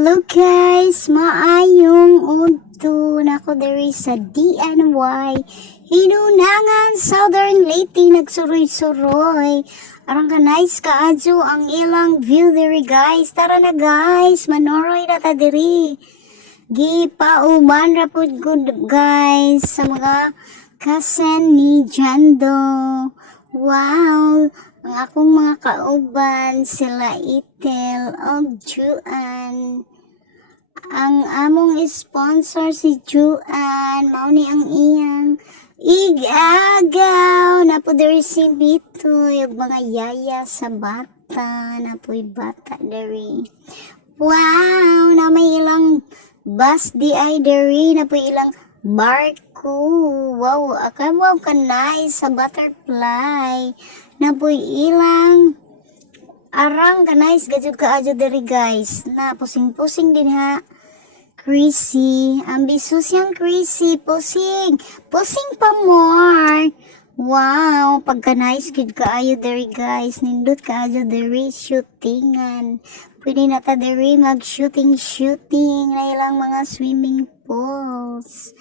Hello guys, maayong udto nako diri sa DNY Hinunangan Southern Leyte nagsuroy-suroy. Arang ka nice kaadyo ang ilang view diri guys. Tara na guys, manoroy na ta diri. Gipauman ra pud good guys sa mga kasen ni Jando. Wow, ang akong mga kauban sila Itel og Juan. Ang among sponsor si Juan, mao ni ang iyang igagaw na po diri si Bitoy ug mga yaya sa bata na po'y bata diri. Wow, na may ilang bus di ay diri na po'y ilang barko. Wow, wow ka nice sa butterfly na po'y ilang arang ka nice gadyo ka adyo diri guys na pusing-pusing din ha. Chrissy, ambisius yang Chrissy, pusing pa more. Wow, pagka nice gid kaayo diri guys, nindot kaayo diri shootingan. Pwede na ta diri mag shooting na ilang mga swimming pools.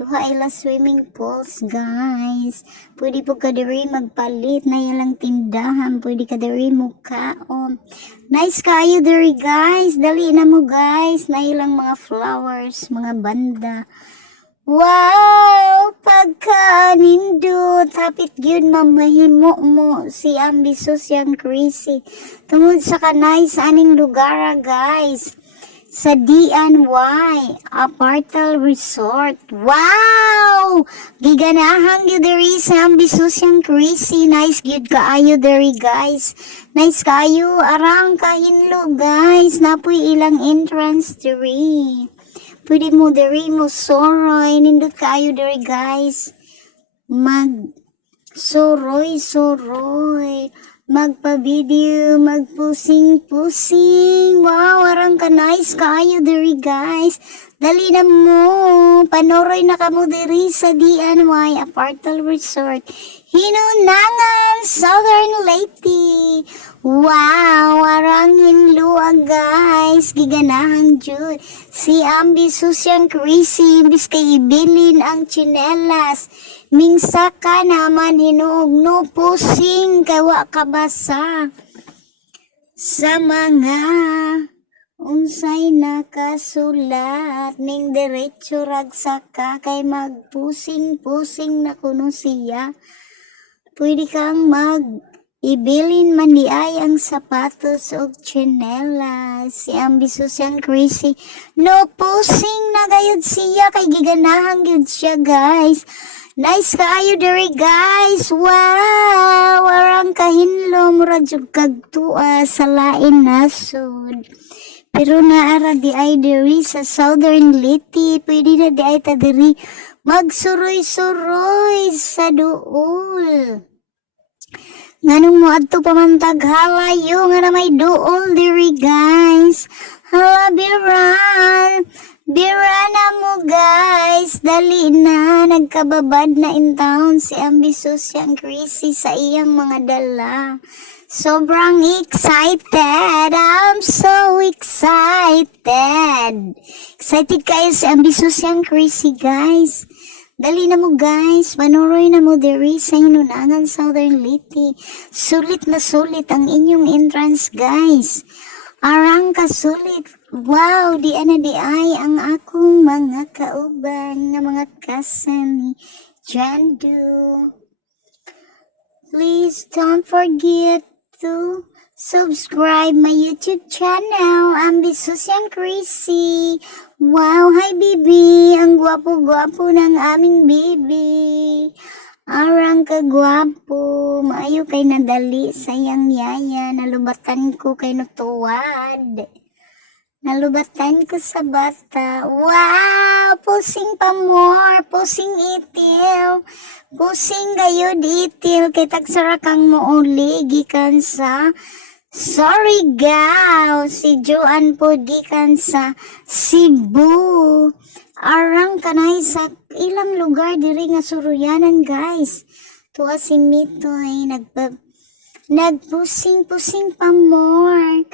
Duha ila swimming pools guys. Pwede po ka diri magpalit na ilang tindahan. Pwede ka diri mukaon. Nice kayo diri guys. Dali na mo guys. Na ilang mga flowers, mga banda. Wow! Pagka nindot, hapit gyud mamahimo mo si ambisius yang Chrissy. Tungod sa kanay sa aning lugar guys. Sa DNY Apartal Resort. Wow! Giganahan gyud diri sa ambisius yang Chrissy. Nice gyud kaayo diri guys. Nice kayo arang kahinlo guys. Napoy ilang entrance diri. Pwede mo diri mo soroy. Nindot kaayo diri guys. Mag soroy. Magpa-video, magpusing-pusing. Wow, arang ka nice kaayo diri guys. Dali na mo. Panoroy na kamo diri sa DNY Apartal Resort. Hinunangan Southern Leyte. Wow, arang hinluag guys. Giganahan jud. Si ambisius yang Chrissy imbis kay ibilin ang tsinelas. Mingsa ka naman hinuog no pusing kawa kabasa. Sa mga unsay nakasulat ning diretso ragsaka kay magpusing-pusing na kuno siya. Pwede kang ibilin man di ay ang sapatos o tsinelas. Si ambisius yang Chrissy no pusing na gayud siya kay giganahan gyud siya guys. Nice kaayo diri guys. Wow, warang kahinlo mura jud kagtua sa lain nasod. Pero naara di ay diri sa Southern Leyte. Pwede na di ay ta diri magsuroy-suroy sa duol. Nganong mo adto pamantag halayo nga na may duol diri guys. Hala Bira na mo guys. Dali na. Nagkababad na in town si ambisius yang Chrissy sa iyang mga dala. Sobrang excited. I'm so excited. Excited kayo si ambisius yang Chrissy guys. Dali na mo guys, manuroy na mo diri sa Hinunangan Southern Leyte. Sulit na sulit ang inyong entrance guys. Arang kasulit. Wow, di ay ang akong mga kauban nga mga kasan ni Jando. Please don't forget to subscribe my YouTube channel, ambisius yang Chrissy. Wow, hi baby. Ang gwapo-gwapo ng aming baby. Arang kagwapo. Maayo kay nadali sayang yaya. Nalubatan ko kay nutuwad. Nalubatan ko sa bata. Wow! Pusing pa more. Pusing itil. Pusing gayod itil. Kay tagsara kang muuli. Gikan sa sorry gaw. Si Joan po gikan sa Cebu. Arang kanay sa ilang lugar diri nga suruyanan guys. Tuwa si Mitoy. Nagpusing-pusing pa more.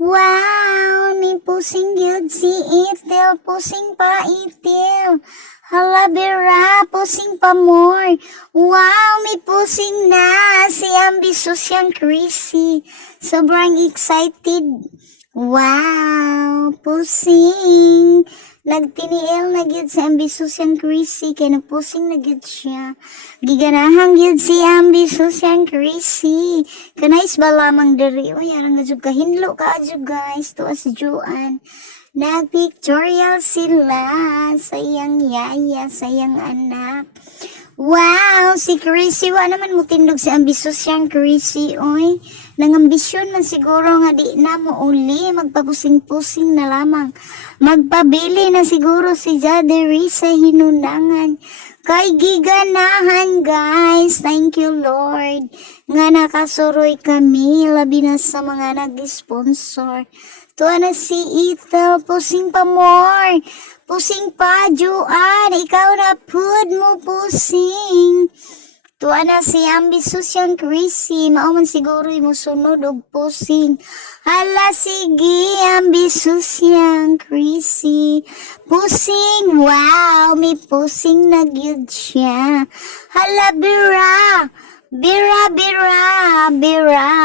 Wow, may pusing yun si Itel, pusing pa Itel. Hala, Bera, pusing pa more. Wow, may pusing na si Ambitious yang Chrissy. Sobrang excited. Wow, pusing. Nagtiniel na gyud si Ambitious yang Chrissy, kaya nagpusing na gyud siya. Giganahang gyud si Ambitious yang Chrissy. Kanais ba lamang diri? Uy, arang nga jud kahinlo ka jud guys, to as Juan. Nag-pictorial sila, sayang yaya, sayang anak. Wow, si Chrissy, wa naman mo tindog si Ambitious yang Chrissy, oy. Nangambisyon man siguro nga di na mo uli, magpapusing-pusing na lamang. Magpabili na siguro si Jaderi sa hinunangan. Kay giganahan guys, thank you Lord. Nga nakasuroy kami, labi na sa mga nag-sponsor. Tuwa na si Ethel, pusing pa more. Pusing pa, Juan. Ikaw na pud mo pusing. Tuwa na si Ambitious yang Chrissy. Mauman siguro mo sunod og pusing. Hala, sige, Ambitious yang Chrissy. Pusing, wow, may pusing na gyud siya. Hala, Bira,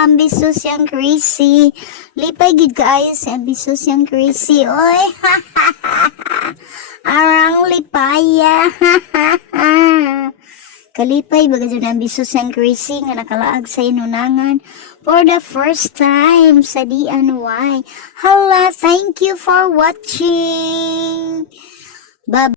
Ambitious yang Chrissy. Lipay gid kaayo si Ambitious yang Chrissy. Oy, arang lipaya. Kalipay baga dyan Ambitious yang Chrissy nga nakalaag sa inunangan for the first time sa DNY. Hala, thank you for watching. Bye.